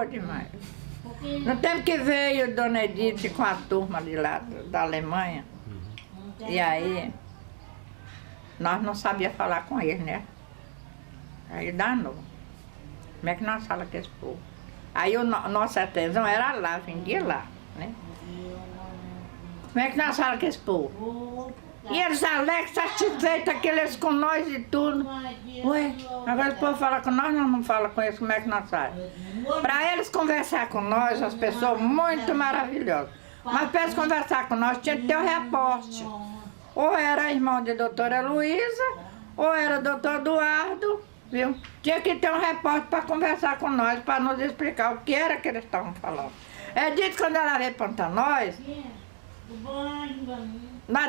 boa demais. No tempo que veio Dona Edith com a turma de lá, da Alemanha, e aí nós não sabíamos falar com eles, né? Aí danou. Como é que nós falamos com esse povo? Aí nossa artesão era lá, vendia lá, né? Como é que nós falamos com esse povo? E eles alegres, satisfeitos, aqueles com nós e tudo. Ué, agora o povo fala com nós não fala com eles, como é que nós fazemos? Para eles conversar com nós, as pessoas muito maravilhosas. Mas para eles conversar com nós, tinha que ter um repórter. Ou era irmão de doutora Luísa, ou era doutor Eduardo, viu? Tinha que ter um repórter para conversar com nós, para nos explicar o que era que eles estavam falando. É dito quando ela veio para nós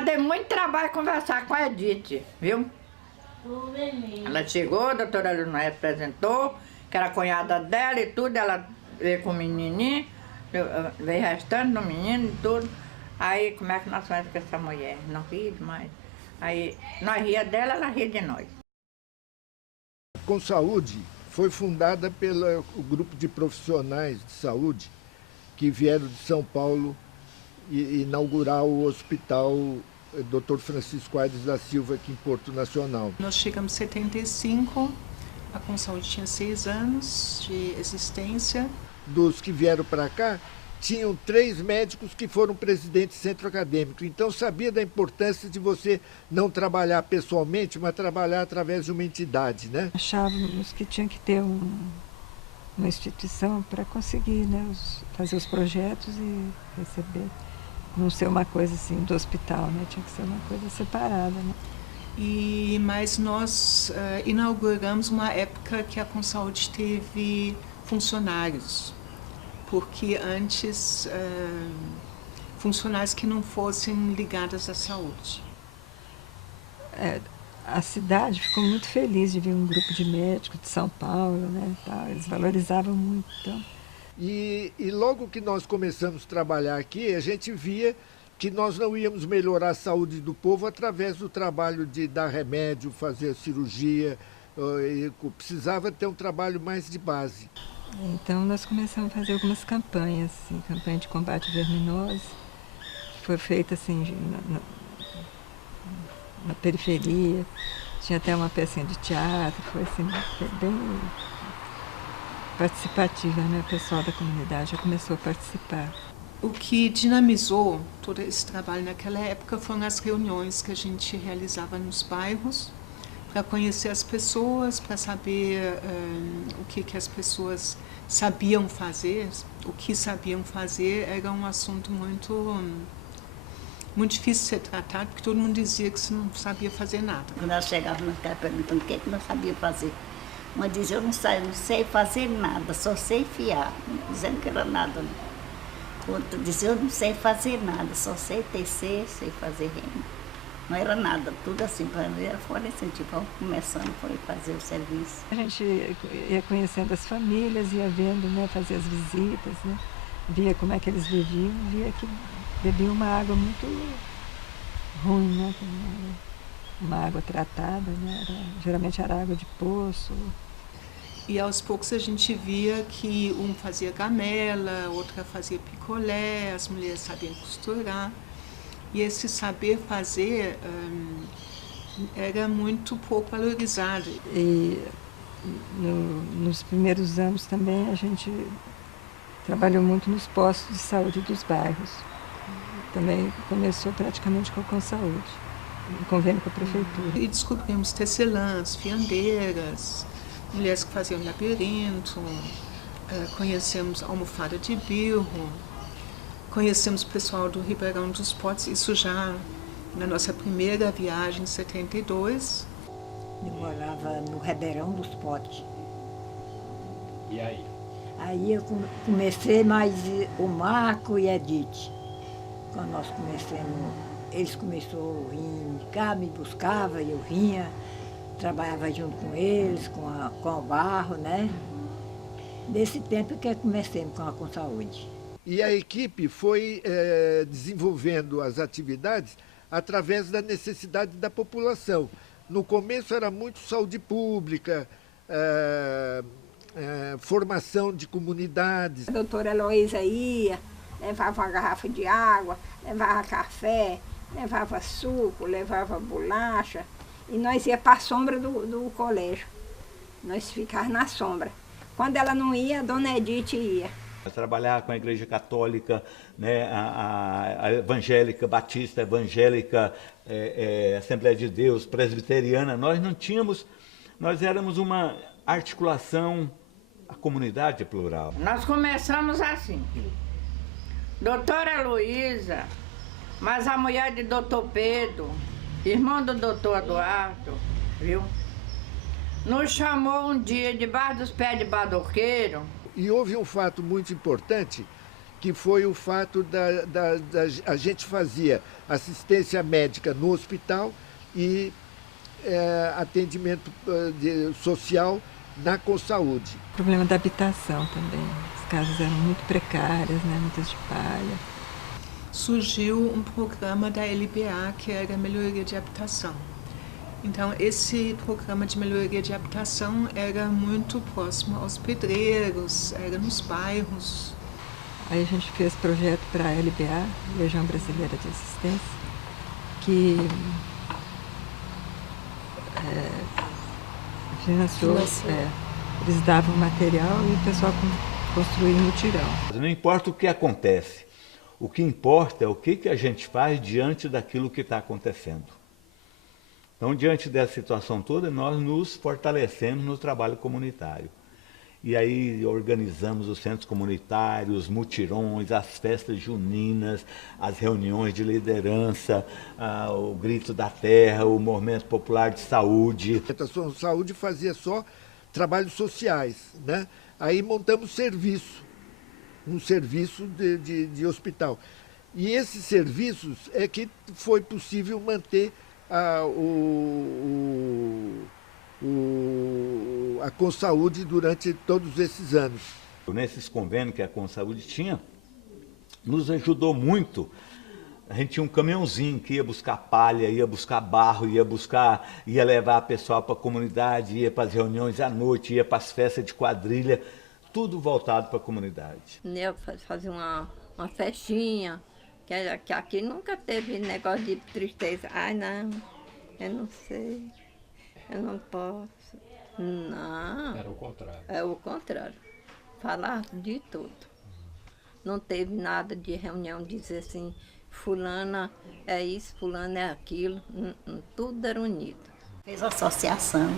deu muito trabalho conversar com a Edith, viu? Ela chegou, a doutora Leonor apresentou, que era a cunhada dela e tudo, ela veio com o menininho, veio restante do menino e tudo. Aí, como é que nós fazemos com essa mulher? Não ria demais. Aí, nós ria dela, ela ria de nós. Com Saúde foi fundada pelo grupo de profissionais de saúde que vieram de São Paulo inaugurar o hospital Dr. Francisco Aires da Silva aqui em Porto Nacional. Nós chegamos em 75, a Consaúde tinha 6 anos de existência. Dos que vieram para cá, tinham 3 médicos que foram presidentes do centro acadêmico. Então sabia da importância de você não trabalhar pessoalmente, mas trabalhar através de uma entidade, né? Achávamos que tinha que ter uma instituição para conseguir, né, fazer os projetos e receber. Não ser uma coisa assim do hospital, né? Tinha que ser uma coisa separada, né? Mas nós inauguramos uma época que a Consaúde teve funcionários, porque antes funcionários que não fossem ligados à saúde. A cidade ficou muito feliz de ver um grupo de médicos de São Paulo, né? Eles valorizavam muito. Então. E logo que nós começamos a trabalhar aqui, a gente via que nós não íamos melhorar a saúde do povo através do trabalho de dar remédio, fazer cirurgia, precisava ter um trabalho mais de base. Então nós começamos a fazer algumas campanhas, assim, campanha de combate à verminose, que foi feita assim na periferia, tinha até uma pecinha de teatro, foi assim, bem participativa, né? O pessoal da comunidade já começou a participar. O que dinamizou todo esse trabalho naquela época foram as reuniões que a gente realizava nos bairros, para conhecer as pessoas, para saber o que as pessoas sabiam fazer. O que sabiam fazer era um assunto muito difícil de ser tratado, porque todo mundo dizia que você não sabia fazer nada. Quando ela chegava na casa perguntando o que nós sabíamos fazer, uma dizia, eu não sei fazer nada, só sei fiar, dizendo que era nada. Outra dizia, eu não sei fazer nada, só sei tecer, sei fazer remo. Não era nada, tudo assim, para mim era fora assim, tipo, começando a fazer o serviço. A gente ia conhecendo as famílias, ia vendo, né, fazer as visitas, né, via como é que eles viviam, via que bebiam uma água muito ruim, né, uma água tratada, né, geralmente era água de poço. E aos poucos a gente via que um fazia gamela, outra fazia picolé, as mulheres sabiam costurar. E esse saber fazer era muito pouco valorizado. E nos primeiros anos também a gente trabalhou muito nos postos de saúde dos bairros. Também começou praticamente com a Consaúde, em convênio com a prefeitura. E descobrimos tecelãs, fiandeiras, mulheres que faziam labirinto, conhecemos almofada de birro, conhecemos o pessoal do Ribeirão dos Potes, isso já na nossa primeira viagem em 72. Eu morava no Ribeirão dos Potes. E aí? Aí eu comecei mais o Marco e a Edith. Quando nós começamos, eles começaram a vir cá, me buscavam, eu vinha, trabalhava junto com eles, com o barro, né? Desse tempo que comecei com a Consaúde. E a equipe foi desenvolvendo as atividades através da necessidade da população. No começo era muito saúde pública, formação de comunidades. A doutora Heloísa ia, levava uma garrafa de água, levava café, levava suco, levava bolacha, e nós ia para a sombra do colégio. Nós ficávamos na sombra. Quando ela não ia, a dona Edith ia. Trabalhar com a Igreja Católica, né, a evangélica, batista, evangélica, Assembleia de Deus, presbiteriana, nós não tínhamos, nós éramos uma articulação, a comunidade plural. Nós começamos assim. Doutora Heloísa, mas a mulher de doutor Pedro, irmão do doutor Eduardo, viu? Nos chamou um dia debaixo dos pés de badoqueiro. E houve um fato muito importante, que foi o fato a gente fazia assistência médica no hospital e atendimento social na Consaúde. O problema da habitação também. As casas eram muito precárias, né? Muitas de palha. Surgiu um programa da LBA, que era a melhoria de habitação. Então, esse programa de melhoria de habitação era muito próximo aos pedreiros, era nos bairros. Aí a gente fez projeto para a LBA, Legião Brasileira de Assistência, que financiou, eles davam material e o pessoal construía um mutirão. Não importa o que acontece, o que importa é o que a gente faz diante daquilo que está acontecendo. Então, diante dessa situação toda, nós nos fortalecemos no trabalho comunitário. E aí organizamos os centros comunitários, os mutirões, as festas juninas, as reuniões de liderança, o Grito da Terra, o Movimento Popular de Saúde. A Ação de Saúde fazia só trabalhos sociais, né? Aí montamos um serviço de hospital. E esses serviços é que foi possível manter a Consaúde durante todos esses anos. Nesses convênios que a Consaúde tinha, nos ajudou muito. A gente tinha um caminhãozinho que ia buscar palha, ia buscar barro, ia levar o pessoal para a comunidade, ia para as reuniões à noite, ia para as festas de quadrilha, tudo voltado para a comunidade. Eu fazia uma festinha, que aqui nunca teve negócio de tristeza. Ai, não, eu não sei, eu não posso. Não. Era o contrário. É o contrário. Falar de tudo. Não teve nada de reunião, dizer assim, fulana é isso, fulana é aquilo. Tudo era unido. Fez associação.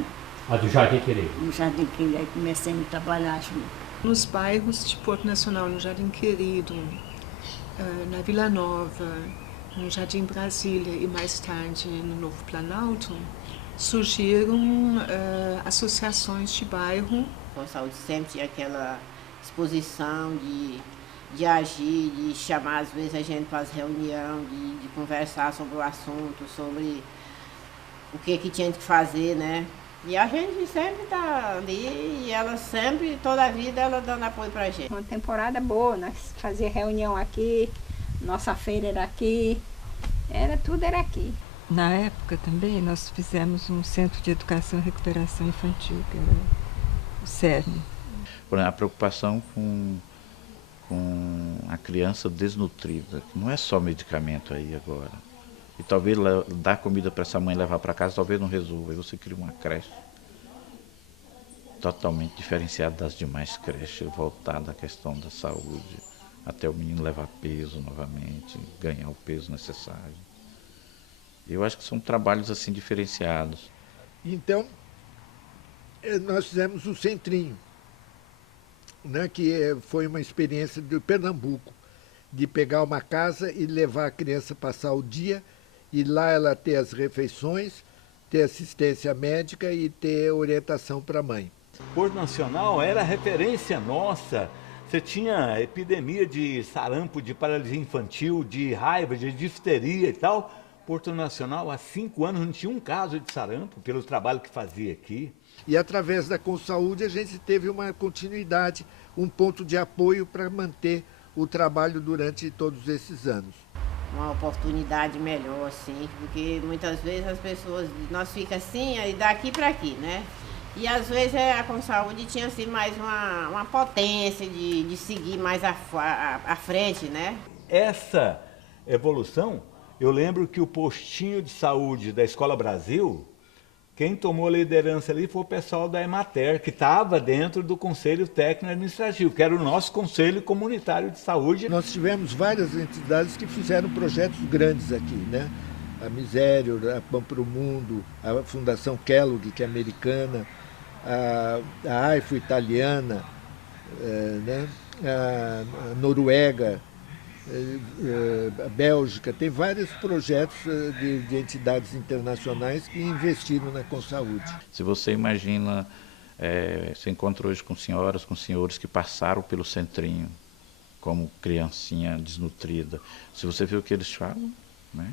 A do Jardim Querido. No Jardim Querido, aí comecei a trabalhar junto. Nos bairros de Porto Nacional, no Jardim Querido, na Vila Nova, no Jardim Brasília e mais tarde no Novo Planalto, surgiram associações de bairro. A Consaúde sempre tinha aquela disposição de agir, de chamar às vezes a gente para as reuniões, de conversar sobre o assunto, sobre o que tinha que fazer, né? E a gente sempre está ali e ela sempre, toda a vida, ela dando apoio para a gente. Uma temporada boa, nós fazíamos reunião aqui, nossa feira era aqui, tudo era aqui. Na época também nós fizemos um centro de educação e recuperação infantil, que era o CERN. A preocupação com a criança desnutrida, que não é só medicamento aí agora. E talvez dar comida para essa mãe levar para casa talvez não resolva. Aí você cria uma creche totalmente diferenciada das demais creches, voltada à questão da saúde, até o menino levar peso novamente, ganhar o peso necessário. Eu acho que são trabalhos assim diferenciados. Então, nós fizemos o Centrinho, né, que foi uma experiência de Pernambuco, de pegar uma casa e levar a criança passar o dia, e lá ela ter as refeições, ter assistência médica e ter orientação para a mãe. Porto Nacional era referência nossa. Você tinha epidemia de sarampo, de paralisia infantil, de raiva, de difteria e tal. Porto Nacional, há 5 anos, não tinha um caso de sarampo, pelo trabalho que fazia aqui. E através da Consaúde a gente teve uma continuidade, um ponto de apoio para manter o trabalho durante todos esses anos. Uma oportunidade melhor, assim, porque muitas vezes as pessoas, nós ficamos assim, aí daqui para aqui, né? E às vezes a Consaúde tinha assim, mais uma potência de seguir mais à frente, né? Essa evolução, eu lembro que o postinho de saúde da Escola Brasil, quem tomou a liderança ali foi o pessoal da Emater, que estava dentro do Conselho Técnico Administrativo, que era o nosso Conselho Comunitário de Saúde. Nós tivemos várias entidades que fizeram projetos grandes aqui, né? A Misério, a Pão para o Mundo, a Fundação Kellogg, que é americana, a AIFO italiana, né? A Noruega, a Bélgica, tem vários projetos de entidades internacionais que investiram na Consaúde. Se você imagina, você encontra hoje com senhoras, com senhores que passaram pelo centrinho, como criancinha desnutrida, se você vê o que eles falam, né?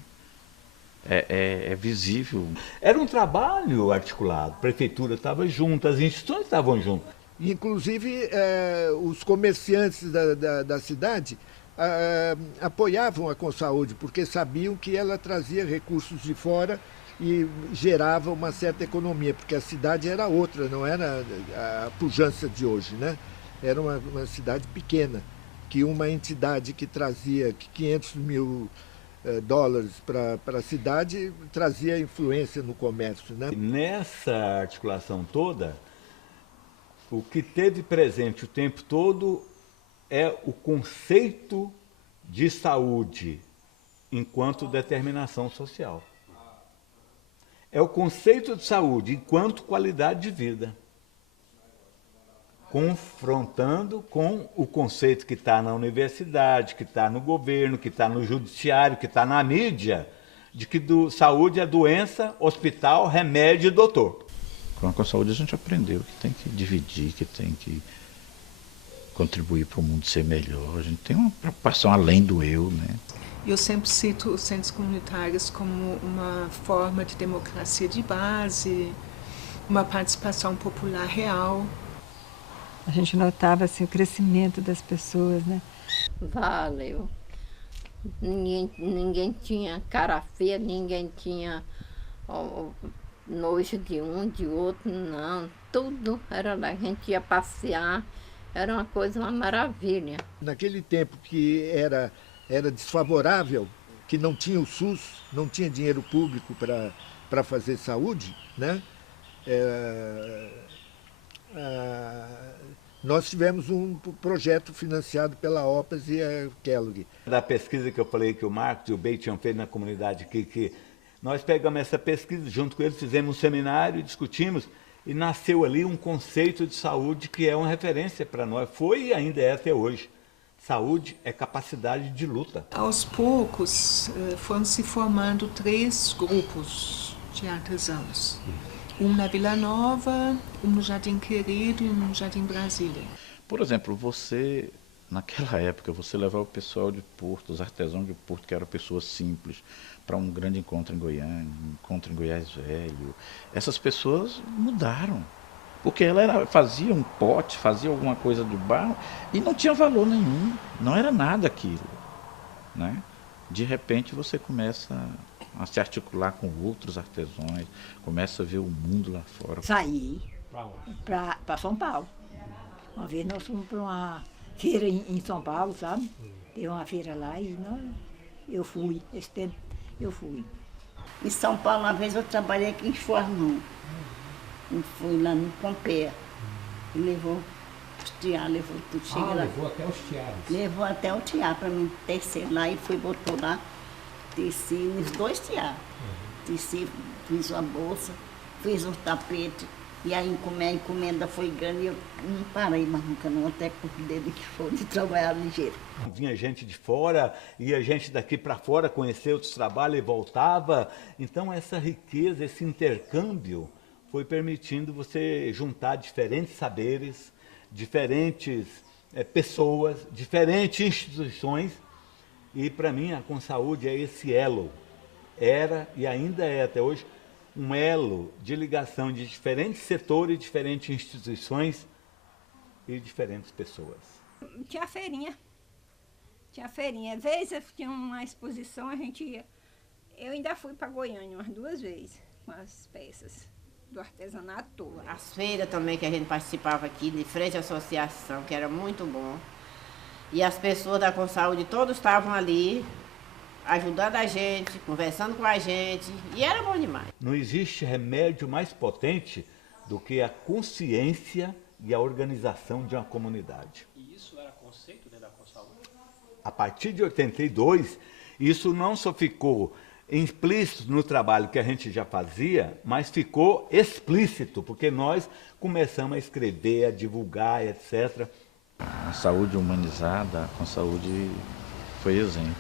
É visível. Era um trabalho articulado, a prefeitura estava junto, as instituições estavam juntas. Inclusive, os comerciantes da cidade apoiavam a Consaúde, porque sabiam que ela trazia recursos de fora e gerava uma certa economia, porque a cidade era outra, não era a pujança de hoje, né? Era uma cidade pequena, que uma entidade que trazia 500 mil dólares para a cidade trazia influência no comércio, né? Nessa articulação toda, o que teve presente o tempo todo é o conceito de saúde enquanto determinação social. É o conceito de saúde enquanto qualidade de vida, confrontando com o conceito que está na universidade, que está no governo, que está no judiciário, que está na mídia, de que saúde é doença, hospital, remédio e doutor. Com a Consaúde a gente aprendeu que tem que dividir, que tem que contribuir para o mundo ser melhor. A gente tem uma preocupação além do eu, né? Eu sempre cito os centros comunitários como uma forma de democracia de base, uma participação popular real. A gente notava assim, o crescimento das pessoas, né? Valeu. Ninguém tinha cara feia, ninguém tinha nojo de um, de outro, não. Tudo era lá, a gente ia passear, era uma maravilha. Naquele tempo que era desfavorável, que não tinha o SUS, não tinha dinheiro público para fazer saúde, né? Nós tivemos um projeto financiado pela OPAS e a Kellogg. Da pesquisa que eu falei que o Marcos e o Bey tinham feito na comunidade aqui, que nós pegamos essa pesquisa, junto com eles fizemos um seminário, discutimos, e nasceu ali um conceito de saúde que é uma referência para nós, foi e ainda é até hoje. Saúde é capacidade de luta. Aos poucos foram se formando 3 grupos de artesãos. Um na Vila Nova, um no Jardim Querido e um no Jardim Brasília. Por exemplo, você, naquela época, você levava o pessoal de Porto, os artesãos de Porto, que eram pessoas simples, para um grande encontro em Goiânia, um encontro em Goiás Velho. Essas pessoas mudaram. Porque ela fazia um pote, fazia alguma coisa de barro e não tinha valor nenhum, não era nada aquilo, né? De repente você começa a se articular com outros artesãos, começa a ver o mundo lá fora. Saí para São Paulo. Uma vez nós fomos para uma feira em São Paulo, sabe? Teve uma feira lá e eu fui, esse tempo eu fui. Em São Paulo, uma vez eu trabalhei aqui em Fornão. Fui lá no Pompeia. E levou os tiares, levou tudo. Chega lá. Levou até os tiares. Levou até o tiar para mim tecer lá e fui, botou lá, teci nos 2 tiares. Teci, fiz uma bolsa, fiz um tapete. E aí a encomenda foi grande e eu não parei mais nunca não, até com o dedo que foi de trabalhar ligeiro. Vinha gente de fora, ia gente daqui para fora conhecer outros trabalhos e voltava. Então essa riqueza, esse intercâmbio foi permitindo você juntar diferentes saberes, diferentes pessoas, diferentes instituições. E para mim a Consaúde é esse elo. Era e ainda é até hoje um elo de ligação de diferentes setores, diferentes instituições e diferentes pessoas. Tinha feirinha. Às vezes tinha uma exposição, a gente ia. Eu ainda fui para Goiânia umas 2 vezes com as peças. do artesanato todo. As feiras também que a gente participava aqui, de frente à associação, que era muito bom. E as pessoas da Consaúde todos estavam ali, ajudando a gente, conversando com a gente, e era bom demais. Não existe remédio mais potente do que a consciência e a organização de uma comunidade. E isso era conceito dentro da Consaúde? A partir de 82, isso não só ficou implícito no trabalho que a gente já fazia, mas ficou explícito, porque nós começamos a escrever, a divulgar, etc. A saúde humanizada, a Consaúde foi exemplo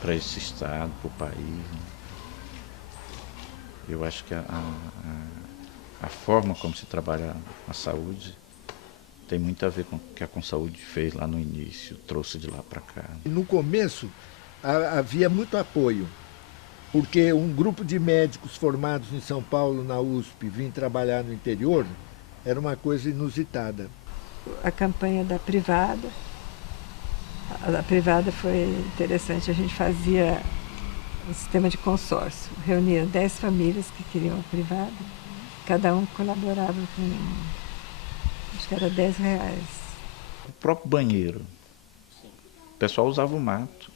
para esse estado, para o país. Eu acho que a forma como se trabalha a saúde tem muito a ver com o que a Consaúde fez lá no início, trouxe de lá para cá. No começo havia muito apoio, porque um grupo de médicos formados em São Paulo, na USP, vir trabalhar no interior, era uma coisa inusitada. A campanha da privada, a privada foi interessante, a gente fazia um sistema de consórcio, reunia 10 famílias que queriam a privada, cada um colaborava com, acho que era R$10. O próprio banheiro, o pessoal usava o mato.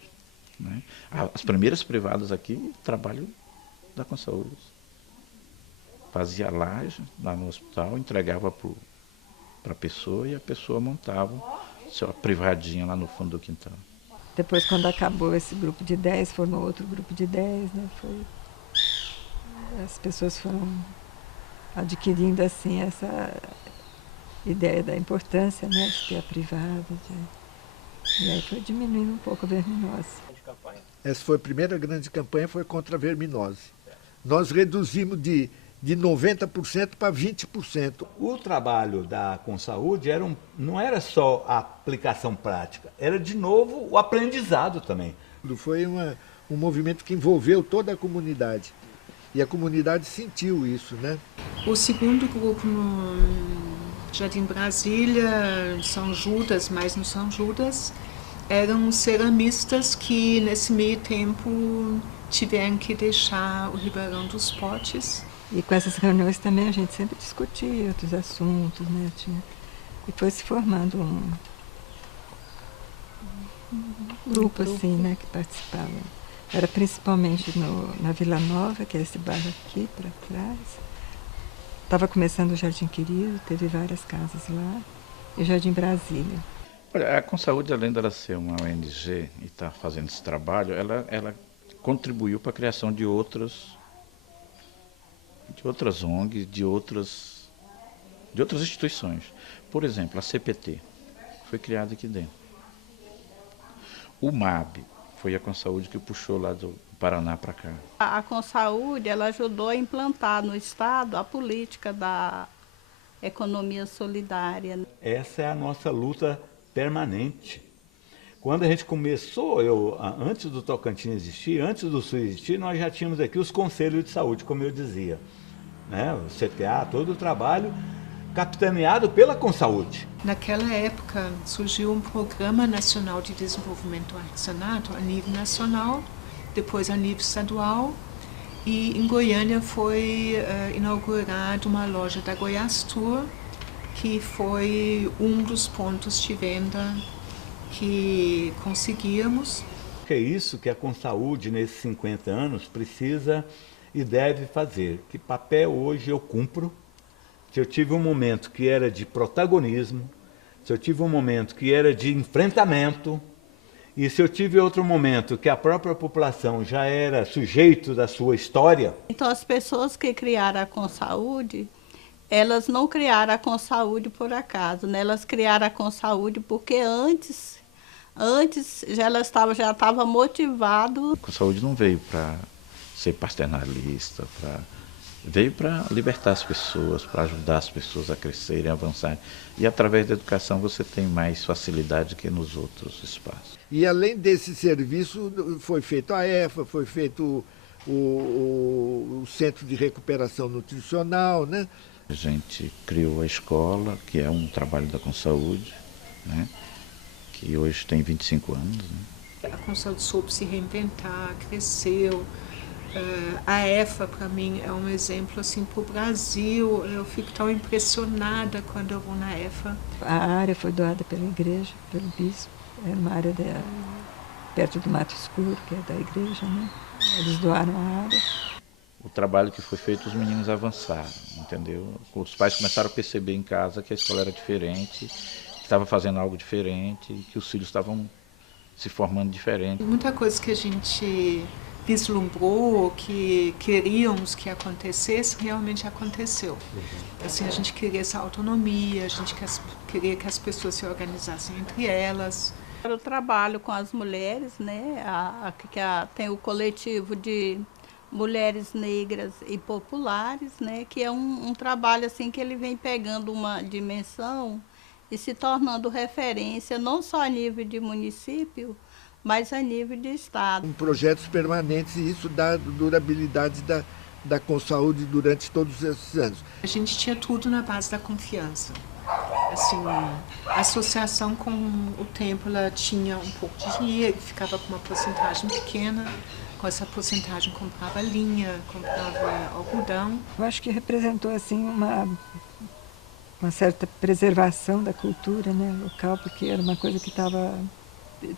Né? As primeiras privadas aqui, trabalho da Consaúde. Fazia laje lá no hospital, entregava para a pessoa e a pessoa montava sua privadinha lá no fundo do quintal. Depois, quando acabou esse grupo de 10, formou outro grupo de 10, né? As pessoas foram adquirindo assim essa ideia da importância, né, de ter a privada. E aí foi diminuindo um pouco a verminose. Essa foi a primeira grande campanha, foi contra a verminose. Nós reduzimos de 90% para 20%. O trabalho da Consaúde não era só a aplicação prática, era de novo o aprendizado também. Foi um movimento que envolveu toda a comunidade. E a comunidade sentiu isso, né? O segundo grupo no Jardim Brasília, São Judas, mais no São Judas, eram ceramistas que nesse meio tempo tiveram que deixar o Ribeirão dos Potes. E com essas reuniões também a gente sempre discutia outros assuntos, né? E foi se formando um grupo assim, né, que participava. Era principalmente na Vila Nova, que é esse bairro aqui para trás. Estava começando o Jardim Querido, teve várias casas lá, e o Jardim Brasília. Olha, a Consaúde, além dela ser uma ONG e estar fazendo esse trabalho, ela contribuiu para a criação de outras ONGs, de outras instituições. Por exemplo, a CPT foi criada aqui dentro. O MAB foi a Consaúde que puxou lá do Paraná para cá. A Consaúde, ela ajudou a implantar no Estado a política da economia solidária. Essa é a nossa luta permanente. Quando a gente começou, antes do Tocantins existir, antes do Sul existir, nós já tínhamos aqui os conselhos de saúde, como eu dizia. Né? O CTA, todo o trabalho capitaneado pela Consaúde. Naquela época surgiu um Programa Nacional de Desenvolvimento do Artesanato a nível nacional, depois a nível estadual, e em Goiânia foi inaugurada uma loja da Goiás Tour, que foi um dos pontos de venda que conseguíamos. É isso que a Consaúde, nesses 50 anos, precisa e deve fazer. Que papel hoje eu cumpro? Se eu tive um momento que era de protagonismo, se eu tive um momento que era de enfrentamento, e se eu tive outro momento que a própria população já era sujeito da sua história. Então as pessoas que criaram a Consaúde, elas não criaram a Consaúde por acaso, né? Elas criaram a Consaúde porque antes já estava motivado. A Consaúde não veio para ser paternalista, veio para libertar as pessoas, para ajudar as pessoas a crescerem, a avançarem. E através da educação você tem mais facilidade que nos outros espaços. E além desse serviço, foi feito a EFA, foi feito o Centro de Recuperação Nutricional, né? A gente criou a escola, que é um trabalho da Consaúde, né? Que hoje tem 25 anos. Né? A Consaúde soube se reinventar, cresceu, A EFA, para mim, é um exemplo assim, para o Brasil. Eu fico tão impressionada quando eu vou na EFA. A área foi doada pela igreja, pelo bispo. Era uma área perto do Mato Escuro, que é da igreja, né? Eles doaram a área. O trabalho que foi feito, os meninos avançaram, entendeu? Os pais começaram a perceber em casa que a escola era diferente, que estava fazendo algo diferente, que os filhos estavam se formando diferente. Muita coisa que a gente vislumbrou, que queríamos que acontecesse, realmente aconteceu. Assim, a gente queria essa autonomia, a gente queria que as pessoas se organizassem entre elas. Eu trabalho com as mulheres, né? Tem o coletivo de mulheres negras e populares, né? Que é um trabalho assim que ele vem pegando uma dimensão e se tornando referência não só a nível de município, mas a nível de estado. Projetos permanentes, e isso dá durabilidade da Consaúde durante todos esses anos. A gente tinha tudo na base da confiança. Assim, a associação com o tempo ela tinha um pouco de dinheiro, ficava com uma porcentagem pequena, com essa porcentagem comprava linha, comprava algodão. Eu acho que representou assim uma certa preservação da cultura, né, local, porque era uma coisa que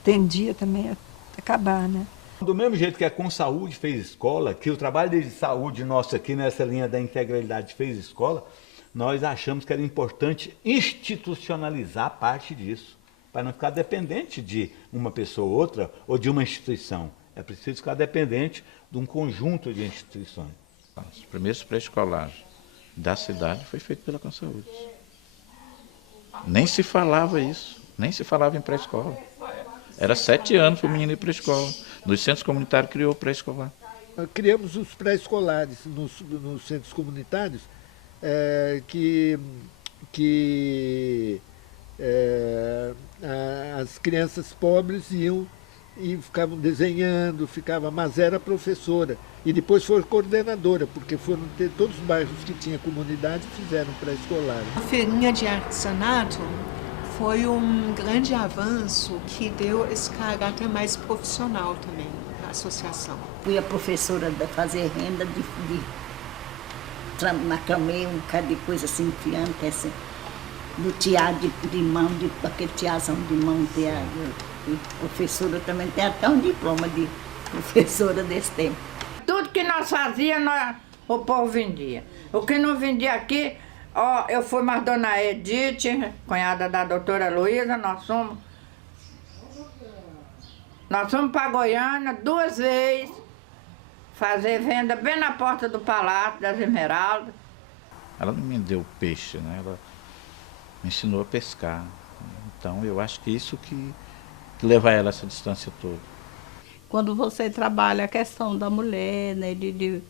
tendia também a acabar, né? Do mesmo jeito que a Consaúde fez escola, que o trabalho de saúde nosso aqui nessa linha da integralidade fez escola, nós achamos que era importante institucionalizar parte disso, para não ficar dependente de uma pessoa ou outra, ou de uma instituição. É preciso ficar dependente de um conjunto de instituições. Os primeiros pré-escolares da cidade foi feito pela Consaúde. Nem se falava isso, nem se falava em pré-escola. Era 7 anos para o menino ir para a escola. Nos centros comunitários criou o pré-escolar. Criamos os pré-escolares nos centros comunitários, as crianças pobres iam e ficavam desenhando, mas era professora. E depois foi coordenadora, porque todos os bairros que tinha comunidade fizeram pré-escolar. A feirinha de artesanato foi um grande avanço que deu esse caráter mais profissional também à associação. Fui a professora de fazer renda de macramê, um bocado de coisa assim, enfiante, assim, do tiar de mão, aquele tiazão de mão, e professora também tem até um diploma de professora desse tempo. Tudo que nós fazíamos, o povo vendia. O que não vendia aqui, eu fui mais dona Edith, cunhada da doutora Luísa, nós fomos para Goiânia 2 vezes, fazer venda bem na porta do Palácio das Esmeraldas. Ela não me deu peixe, né? Ela me ensinou a pescar. Então eu acho que isso que leva ela a essa distância toda. Quando você trabalha a questão da mulher, né, de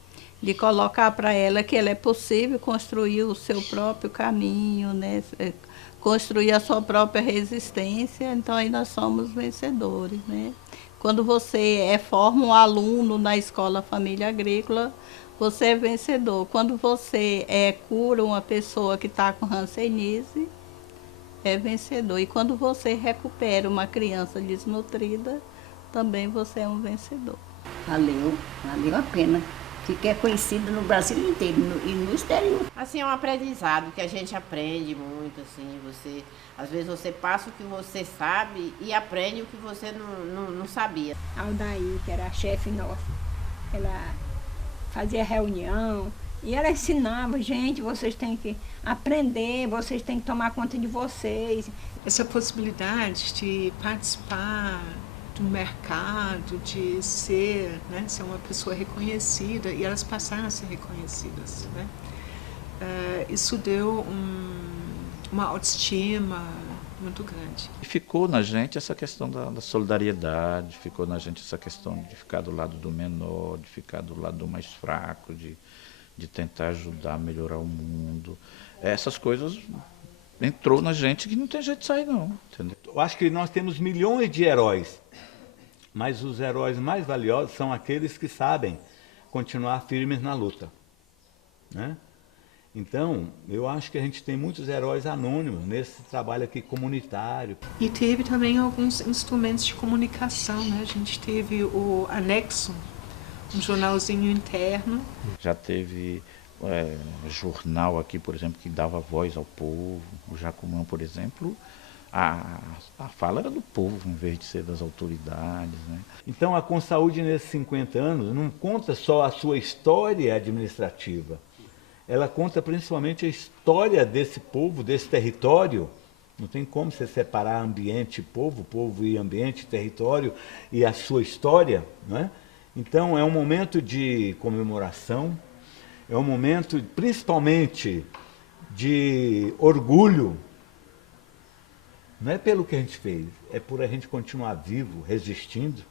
colocar para ela que ela é possível construir o seu próprio caminho, né, construir a sua própria resistência, então aí nós somos vencedores, né? Quando você forma um aluno na Escola Família Agrícola, você é vencedor. Quando você cura uma pessoa que está com hanseníase, é vencedor. E quando você recupera uma criança desnutrida, também você é um vencedor. Valeu a pena. Fiquei conhecida no Brasil inteiro e no exterior. Assim, é um aprendizado que a gente aprende muito, assim, às vezes você passa o que você sabe e aprende o que você não sabia. A Aldair, que era a chefe nossa, ela fazia reunião e ela ensinava, gente, vocês têm que aprender, vocês têm que tomar conta de vocês. Essa possibilidade de participar do mercado, de ser uma pessoa reconhecida, e elas passaram a ser reconhecidas, né? Isso deu uma autoestima muito grande. E ficou na gente essa questão da solidariedade, ficou na gente essa questão de ficar do lado do menor, de ficar do lado do mais fraco, de tentar ajudar a melhorar o mundo. Essas coisas entrou na gente que não tem jeito de sair, não. Entendeu? Eu acho que nós temos milhões de heróis, mas os heróis mais valiosos são aqueles que sabem continuar firmes na luta, né? Então, eu acho que a gente tem muitos heróis anônimos nesse trabalho aqui comunitário. E teve também alguns instrumentos de comunicação, né? A gente teve o anexo, um jornalzinho interno. Já teve jornal aqui, por exemplo, que dava voz ao povo. O Jacumã, por exemplo, a fala era do povo, em vez de ser das autoridades, né? Então, a Consaúde, nesses 50 anos, não conta só a sua história administrativa. Ela conta principalmente a história desse povo, desse território. Não tem como você separar ambiente e povo e ambiente, território e a sua história, não é? Então, é um momento de comemoração, é um momento, principalmente, de orgulho. Não é pelo que a gente fez, é por a gente continuar vivo, resistindo,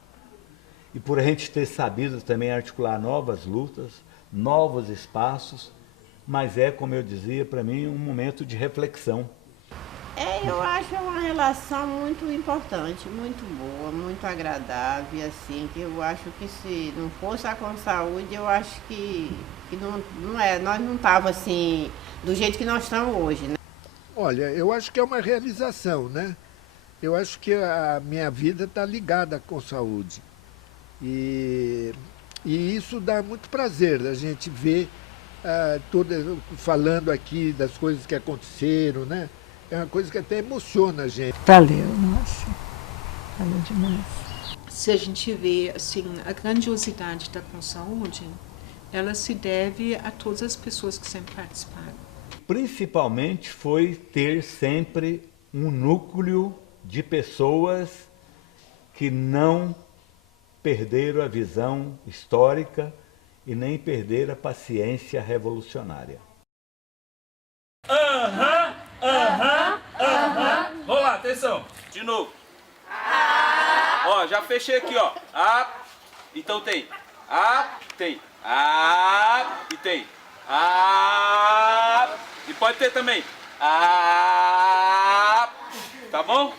e por a gente ter sabido também articular novas lutas, novos espaços, mas é, como eu dizia, para mim, um momento de reflexão. Eu acho uma relação muito importante, muito boa, muito agradável, assim, que eu acho que se não fosse a Consaúde, eu acho que nós não estávamos assim, do jeito que nós estamos hoje, né? Olha, eu acho que é uma realização, né? Eu acho que a minha vida está ligada com saúde. E isso dá muito prazer, a gente ver falando aqui das coisas que aconteceram, né? É uma coisa que até emociona a gente. Valeu, nossa. Valeu demais. Se a gente vê assim, a grandiosidade da Consaúde, ela se deve a todas as pessoas que sempre participaram. Principalmente foi ter sempre um núcleo de pessoas que não perderam a visão histórica e nem perderam a paciência revolucionária. Vamos lá, atenção. De novo. Ó, já fechei aqui, ó. Então tem. Tem. E tem. E pode ter também. Tá bom?